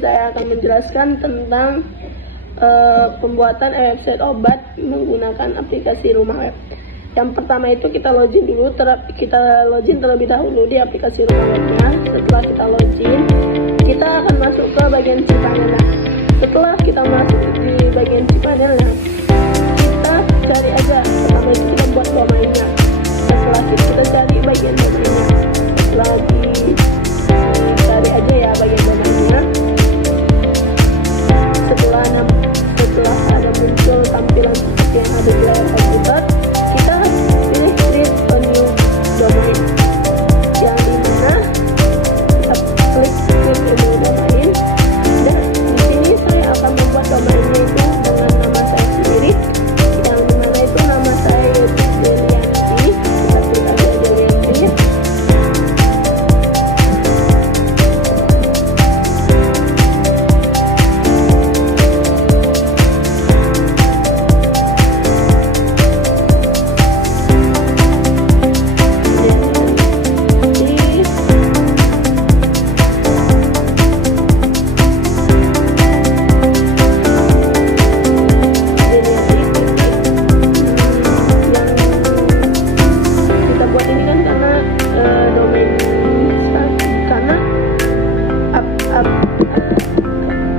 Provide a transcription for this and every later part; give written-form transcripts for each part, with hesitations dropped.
saya akan menjelaskan tentang pembuatan website obat menggunakan aplikasi rumah web. Yang pertama itu kita login dulu, kita login terlebih dahulu di aplikasi rumah webnya. Setelah kita login, kita akan masuk ke bagian ciptannya. Setelah kita masuk di bagian ciptannya, kita cari aja, pertama itu kita buat domainnya. Setelah kita cari bagian domainnya, setelah dicari aja ya bagian domainnya. Setelah ada muncul tampilan seperti yang ada di layar komputer, kita pilih create a new domain, yang dimana kita klik create a new domain. Dan di sini saya akan membuat domainnya itu dengan nama saya sendiri, yang dimana itu nama saya yaitu Delianti. Kita klik aja Delianti.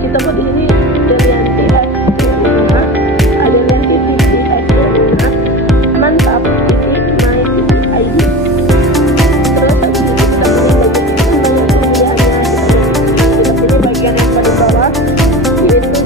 Kita buat di sini Delianti mantap .my.id. Terus habis itu kita pilih bagian pemilihannya, kita pilih bagian yang paling bawah yaitu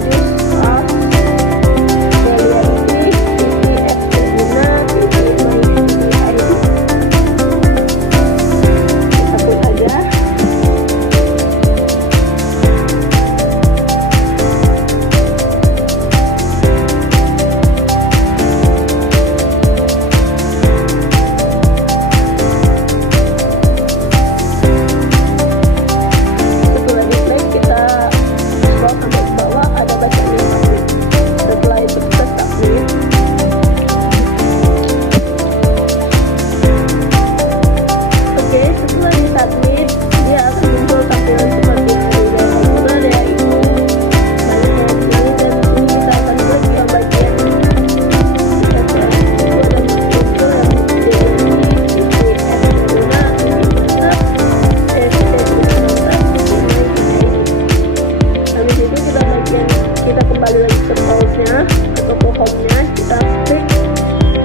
kita kembali lagi ke pause-nya atau ke home-nya, kita klik,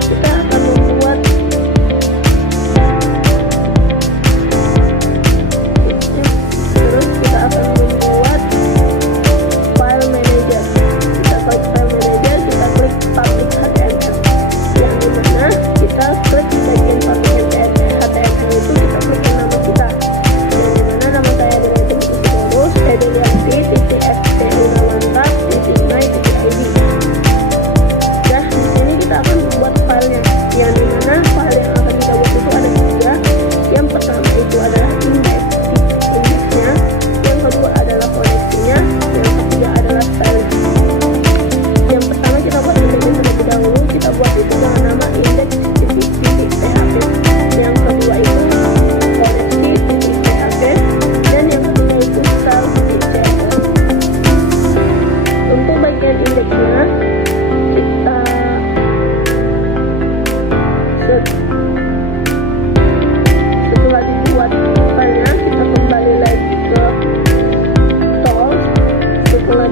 kita akan membuat file manager. Kita klik file manager, kita klik public HTML, yang dimana kita klik bagian public HTML itu kita klik nama kita, yang dimana nama saya adalah Nah, di sini kita akan membuat filenya, yang dimana file yang akan kita buat itu ada tiga. Yang pertama itu adalah indeksnya, yang kedua adalah koneksinya, yang ketiga adalah style. Yang pertama kita buat indeksnya terlebih dahulu, kita buat itu dengan nama index.php. Yang kedua itu koneksi.php, dan yang ketiga itu style.css. Untuk bagian indeksnya, kita setelah dibuat filenya, kita kembali lagi ke tools. Setelah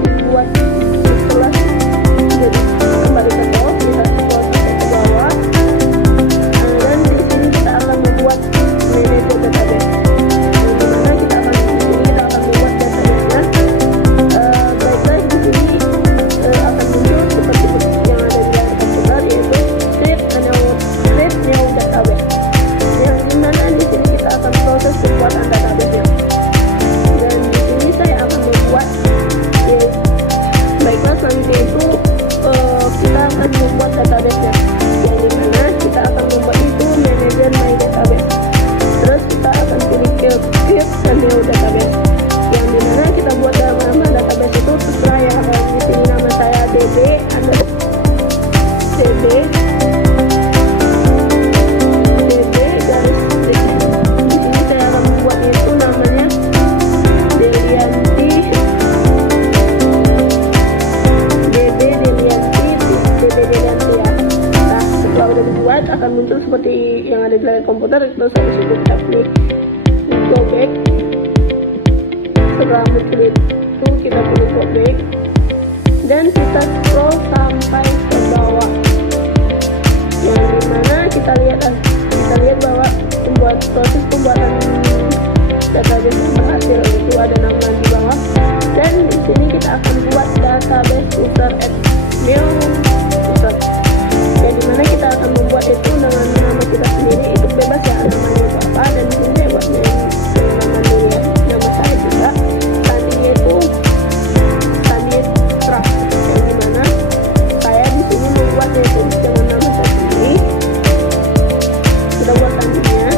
kembali ke tools, kita scroll sampai ke bawah, dan di sini kita akan membuat manager database, dimana kita akan membuat database-nya. Baiklah, di sini akan muncul seperti yang ada di layar komputer, yaitu create new database, yang dimana di sini kita akan proses pembuatan database-nya. Dan di sini saya akan membuat, baiklah, selanjutnya itu kita akan membuat database-nya, yang dimana kita akan membuat itu manager my database. Terus kita akan pilih create a new database, yang dimana kita buat nama database itu sesuai yang ada di sini. Nama saya DB garis string. Di sini saya akan membuat itu namanya Delianti yang ada di layar komputer. Terus habis itu kita klik go back. Setelah muncul itu kita pilih go back dan kita scroll sampai ke bawah, yang dimana kita lihat bahwa proses pembuatan database yang berhasil itu ada nama di bawah, dan di sini kita akan buat database user at mail user, yang dimana kita akan membuat itu dengan nama kita sendiri. Itu bebas ya namanya itu apa, dan di sini saya buat nama dulu ya, nama saya juga. Tadinya itu Sandi Trust, yang dimana saya di sini membuatnya itu dengan nama saya sendiri. Sudah buat tadinya.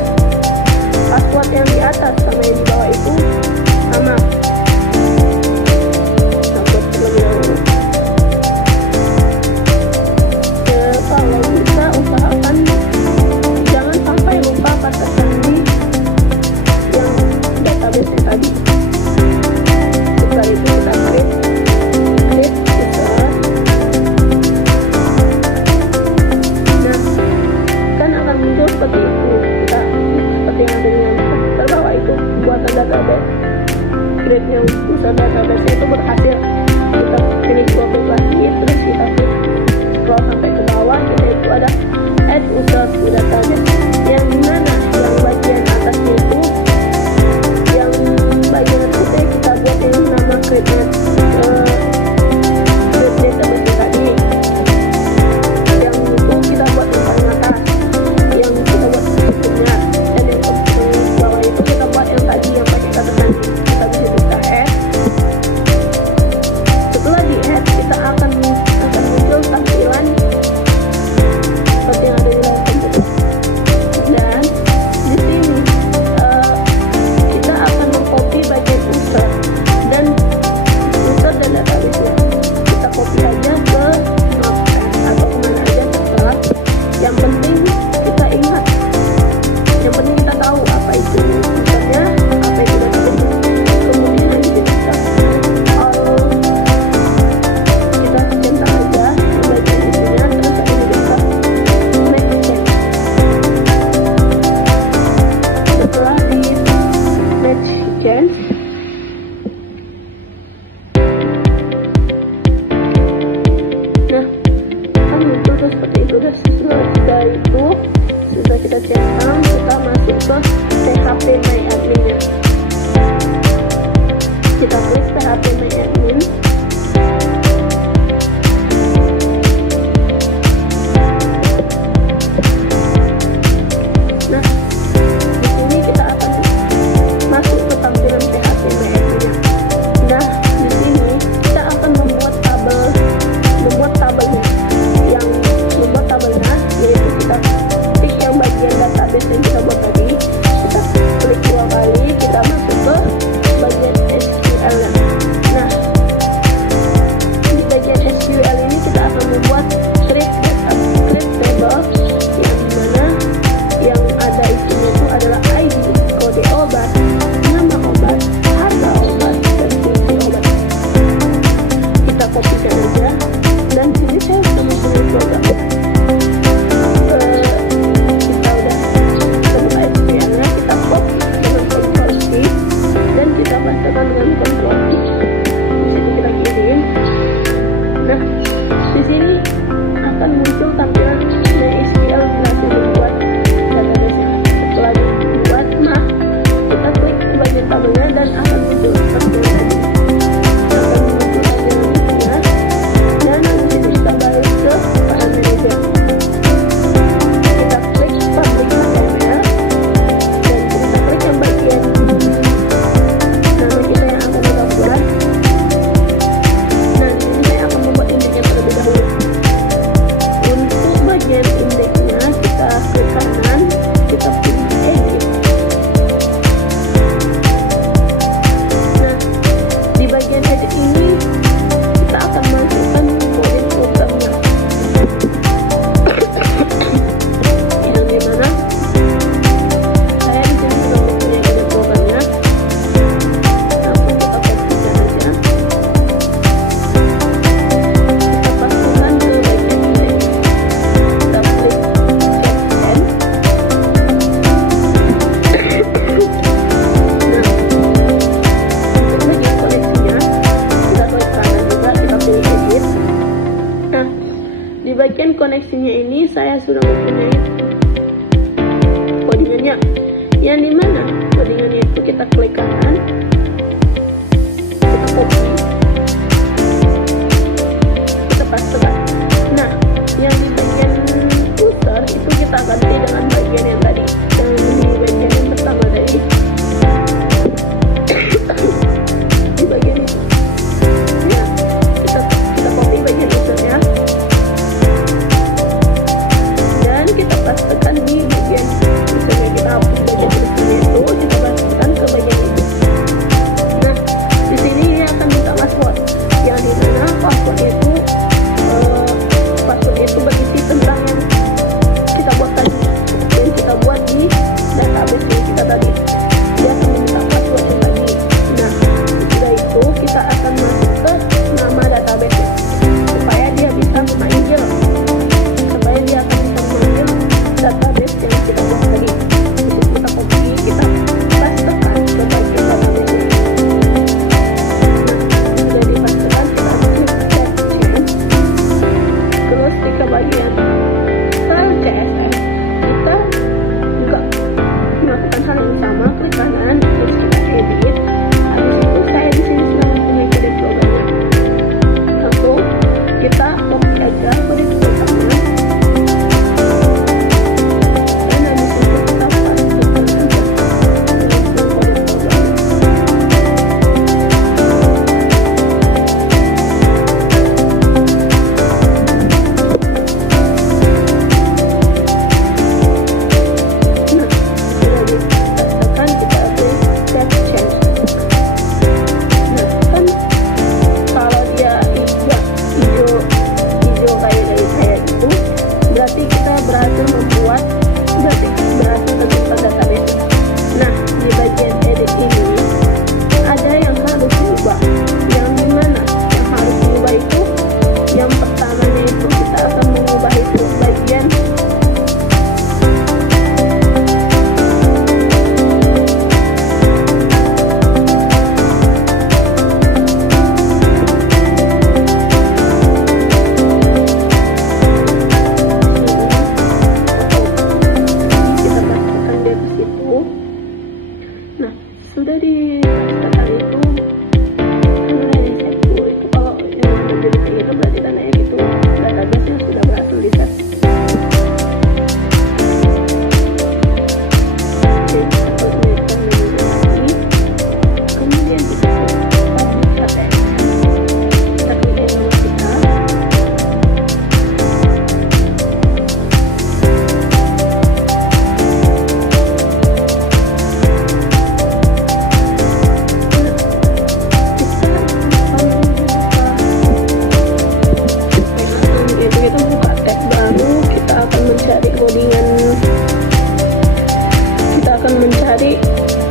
Password yang di atas sama yang di bawah itu sama. Password terlebih dahulu. Kalau bisa usahakan jangan sampai lupa kata sandi yang database-nya tadi. Setelah itu kita create user. Nah, kan akan muncul seperti itu. Kita seperti yang ada di terbawah itu buatan database, create-nya user database itu berhasil. Kita pilih copy lagi, terus kita klik scroll sampai ke bawah. Kita itu ada add user to database, yang dimana yang bagian atasnya itu, yang bagian atasnya kita buat yang nama create database tadi, yang itu kita buat yang paling atas, yang kita buat sebelumnya, dan yang ke bawah itu kita buat yang tadi yang pakai kata sandi. Kita bisa kita add. Setelah di add kita akan muncul tampilan seperti yang ada di layar komputer, dan di sini kita akan mengcopy bagian user dan database. Kita copy aja ke notepad atau kemana aja terserah. Yang penting kita ingat, yang penting kita tahu apa itu usernya, apa itu database. Kemudian nanti kita centang aja yang bagian isinya, terus ada kita make change. Setelah di make change, nah kan muncul tuh seperti itu. Sudah itu sudah kita centang, kita masuk ke PHP My Admin nya. Kita klik PHP My Admin. Nah, di sini kita akan masuk ke tampilan PHP My Admin nya. Nah, di sini kita akan membuat tabelnya. Yang membuat tabelnya yaitu kita klik yang bagian database yang kita buat tadi, kita klik 2 kali, kita masuk ke bagian SQL nya. Nah, di bagian SQL ini kita akan membuat create table, yang dimana yang ada isinya itu adalah ID, kode obat, nama obat, harga obat, dan fungsi obat. Kita kopikan aja, dan sini saya sudah mempunyai program. Kita udah buka SQL-nya, kita copy dengan Ctrl C, dan kita pastekan dengan Ctrl V. Di sini kita kirim. Nah, di sini akan muncul tampilan MySQL berhasil membuat database-nya. Setelah dibuat, nah kita klik bagian tabelnya dan akan muncul tampilan tadi. Akan muncul tampilan isinya, dan nanti kita balik ke file manager. Kita klik public HTML, dan kita klik yang bagian nama kita yang akan kita buat. Nah, di sini saya akan membuat indeksnya terlebih dahulu. Untuk bagian indeksnya kita klik kanan, kita pilih edit. Nah, di bagian edit ini kita akan masukkan kode programnya, yang dimana saya di sini sudah mempunyai kode programnya. Langsung kita kopikan aja, kita pastikan ke bagian indeks. Kita klik check end. di bagian koneksinya ini saya sudah mempunyai codingannya, yang dimana codingannya itu kita klik kanan, kita copy, kita pastekan. Nah, yang di bagian user itu kita ganti dengan bagian yang tadi, yang di bagian yang pertama tadi, di bagian itu. Ya, kita copy bagian usernya dan kita pastekan di bagian usernya. Kita hapus bagian usernya itu, kita pastekan ke bagian itu. Nah, di sini dia akan minta password, yang dimana password itu berisi tentang yang kita buat tadi, yang kita buat di database yang kita tadi. Dia akan meminta password yang tadi. Nah, setelah itu kita akan masuk ke nama database supaya dia bisa memanggil database yang kita buat tadi. Itu kita copy, kita pastekan ke bagian database ini. Nah, sudah dipastekan, kita klik save change. Terus di bagian file CSS kita juga melakukan hal yang sama, klik kanan, terus kita edit. Habis itu saya di sini sudah mempunyai kode programnya. Langsung kita copy aja kode programnya. Dan habis itu kita pastekan aja kode programnya. Sudah dipastikan itu karena yang saya itu kalau yang menjadi itu berarti dananya itu database-nya sudah berhasil di set. Kemudian kita publish HTML, kita pilih nama kita. Kita akan mencari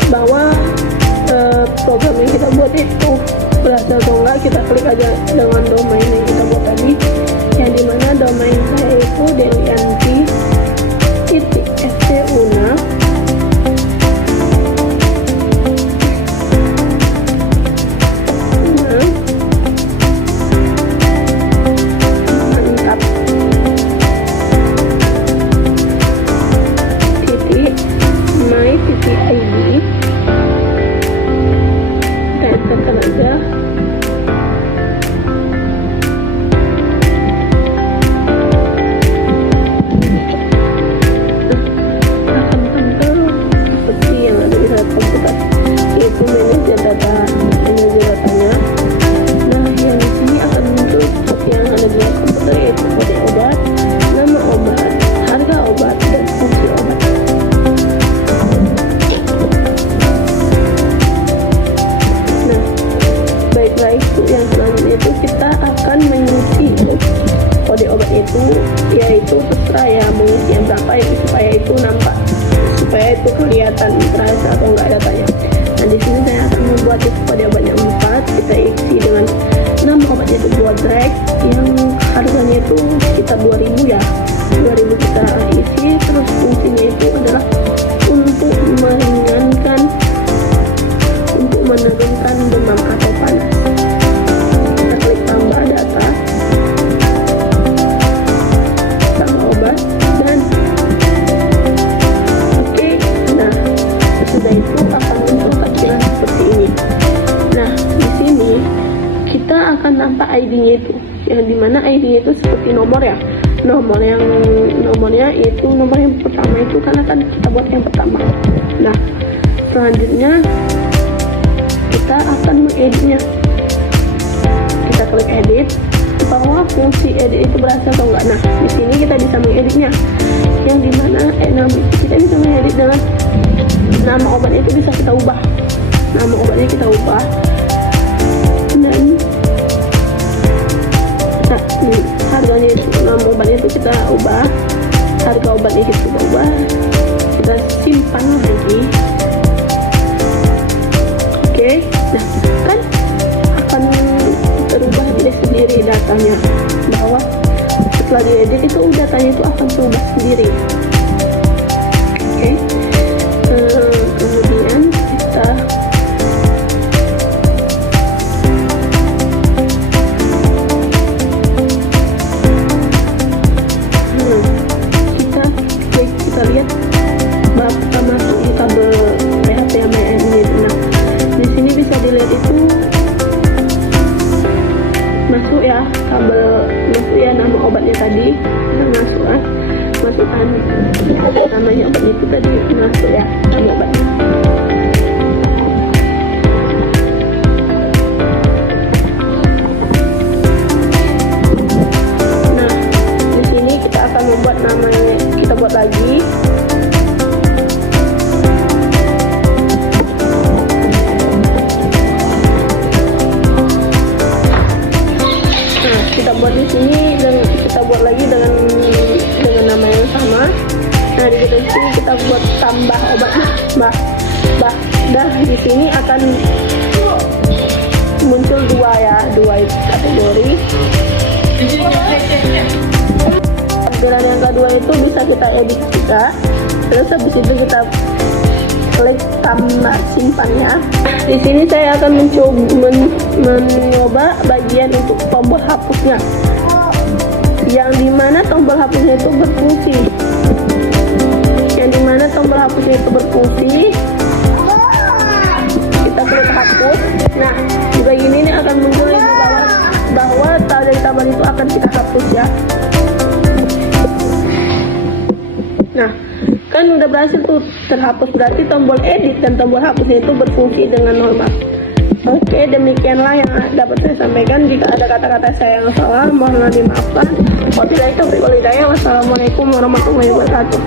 bahwa program yang kita buat itu berhasil atau enggak. Kita klik aja dengan domain yang kita buat tadi, yang dimana domain saya itu delianti.scuna. .my.id, kita tekan aja. Akan tampil seperti yang ada di dalam komputer, yaitu manajer datanya. Nah, yang di sini akan muncul seperti yang ada di dalam komputer, yaitu kode obat, nama obat, harga obat, dan fungsi obat. Baiklah, itu yang selanjutnya itu kita akan mengisi kode obat itu, yaitu terserah ya mengisi berapa itu supaya itu nampak, supaya itu kelihatan terasa atau enggak datanya. Nah, di sini saya akan membuat kode obatnya 4. Kita isi dengan nama obatnya itu 2 drag yang harganya itu sekitar 2000 ya. 2000 kita isi. Terus fungsinya itu adalah untuk meringankan, untuk menurunkan demam atau panas. Kita klik tambah data. nomor ya. Nomornya itu nomor yang pertama itu karena kan kita buat yang pertama. Nah, selanjutnya kita akan mengeditnya. Kita klik edit, bahwa fungsi edit itu berhasil atau enggak. Nah, di sini kita bisa mengeditnya, yang dimana kita bisa mengedit dengan nama obatnya itu bisa kita ubah. Nama obatnya kita ubah, dan harganya itu, nama obatnya itu kita ubah, harga obatnya kita ubah, kita simpan lagi. Oke, nah kan akan berubah sendiri datanya, bahwa setelah diedit itu datanya itu akan berubah sendiri. Oke, kemudian kita lihat pertama masuk di kabel PHP-MN ini. Nah, di sini bisa dilihat itu masuk ya, kabel masuk ya, nama obatnya tadi masukkan namanya obatnya itu tadi masuk ya, nama obatnya. Nah, di sini kita akan membuat namanya, kita buat lagi. Kita buat di sini dan kita buat lagi dengan nama yang sama. Nah, di sini kita buat tambah obatnya, di sini akan muncul dua kategori. Kategori yang kedua itu bisa kita edit juga. Terus habis itu kita klik tambah simpannya. Di sini saya akan mencoba bagian untuk tombol hapusnya, yang dimana tombol hapusnya itu berfungsi. Kita klik hapus. Nah, di bagian ini akan muncul di bawah bahwa dari tabel itu akan kita hapus ya. Nah, kan udah berhasil tuh terhapus, berarti tombol edit dan tombol hapusnya itu berfungsi dengan normal. Oke, demikianlah yang dapat saya sampaikan. Jika ada kata-kata saya yang salah, mohon dimaafkan. Wabillahi taufiq wal hidayah. Wassalamualaikum warahmatullahi wabarakatuh.